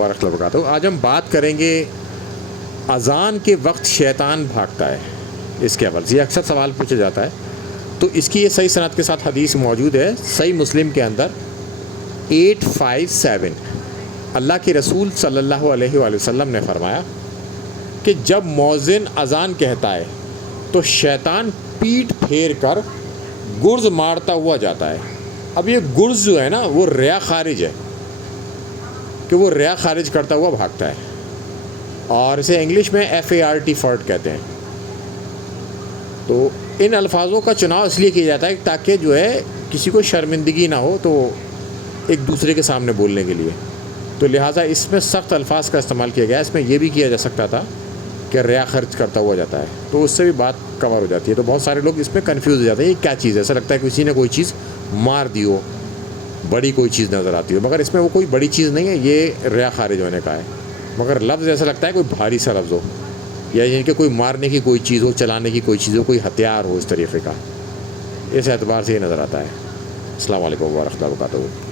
ورحمۃ اللہ وبرکاتہ۔ آج ہم بات کریں گے اذان کے وقت شیطان بھاگتا ہے، اس کے حوالے سے یہ اکثر سوال پوچھا جاتا ہے، تو اس کی یہ صحیح سند کے ساتھ حدیث موجود ہے صحیح مسلم کے اندر 857۔ اللہ کے رسول صلی اللہ علیہ وآلہ وسلم نے فرمایا کہ جب مؤذن اذان کہتا ہے تو شیطان پیٹھ پھیر کر گرز مارتا ہوا جاتا ہے۔ اب یہ گرز جو ہے نا وہ ریا خارج ہے، کہ وہ ریا خارج کرتا ہوا بھاگتا ہے، اور اسے انگلش میں FART فرٹ کہتے ہیں۔ تو ان الفاظوں کا چناؤ اس لیے کیا جاتا ہے تاکہ جو ہے کسی کو شرمندگی نہ ہو تو ایک دوسرے کے سامنے بولنے کے لیے، تو لہٰذا اس میں سخت الفاظ کا استعمال کیا گیا۔ اس میں یہ بھی کیا جا سکتا تھا کہ ریا خرچ کرتا ہوا جاتا ہے، تو اس سے بھی بات کور ہو جاتی ہے۔ تو بہت سارے لوگ اس میں کنفیوز ہو جاتے ہیں یہ کیا چیز ہے، ایسا لگتا ہے کسی نے کوئی چیز مار دی ہو، بڑی کوئی چیز نظر آتی ہو، مگر اس میں وہ کوئی بڑی چیز نہیں ہے، یہ ریا خارج ہونے کا ہے۔ مگر لفظ ایسا لگتا ہے کوئی بھاری سا لفظ ہو، یا یعنی کہ کوئی مارنے کی کوئی چیز ہو، چلانے کی کوئی چیز ہو، کوئی ہتھیار ہو اس طریقے کا، اس اعتبار سے یہ نظر آتا ہے۔ السلام علیکم ورحمۃ اللہ وبرکاتہ۔